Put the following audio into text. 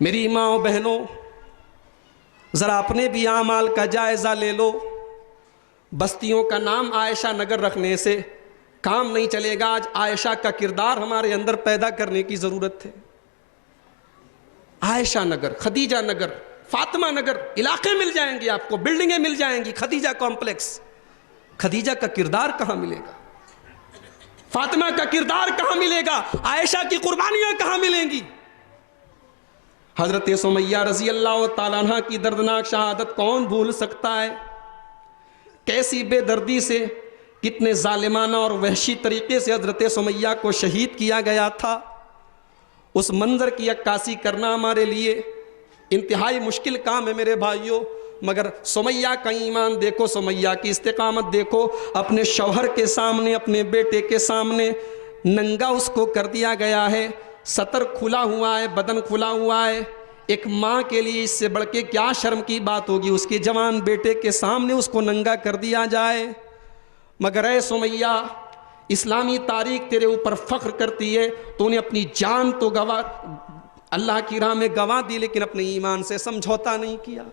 मेरी माओ बहनों, ज़रा अपने भी आमाल का जायज़ा ले लो। बस्तियों का नाम आयशा नगर रखने से काम नहीं चलेगा। आज आयशा का किरदार हमारे अंदर पैदा करने की ज़रूरत है। आयशा नगर, खदीजा नगर, फातिमा नगर, इलाके मिल जाएंगे आपको, बिल्डिंगें मिल जाएंगी, खदीजा कॉम्प्लेक्स। खदीजा का किरदार कहाँ मिलेगा? फातिमा का किरदार कहाँ मिलेगा? आयशा की कुर्बानियां कहाँ मिलेंगी? हजरत सुमैया रजी अल्लाह ताला अन्हा की दर्दनाक शहादत कौन भूल सकता है? कैसी बेदर्दी से, कितने जालिमाना और वहशी तरीके से हजरत सुमैया को शहीद किया गया था। उस मंजर की अक्कासी करना हमारे लिए इंतहाई मुश्किल काम है मेरे भाइयों। मगर सुमैया का ईमान देखो, सुमैया की इस्तिकामत देखो। अपने शौहर के सामने, अपने बेटे के सामने नंगा उसको कर दिया गया है, सतर खुला हुआ है, बदन खुला हुआ है। एक माँ के लिए इससे बढ़ के क्या शर्म की बात होगी, उसके जवान बेटे के सामने उसको नंगा कर दिया जाए। मगर ऐ सुमैया, इस्लामी तारीख तेरे ऊपर फख्र करती है। तूने अपनी जान तो गवा, अल्लाह की राह में गंवा दी, लेकिन अपने ईमान से समझौता नहीं किया।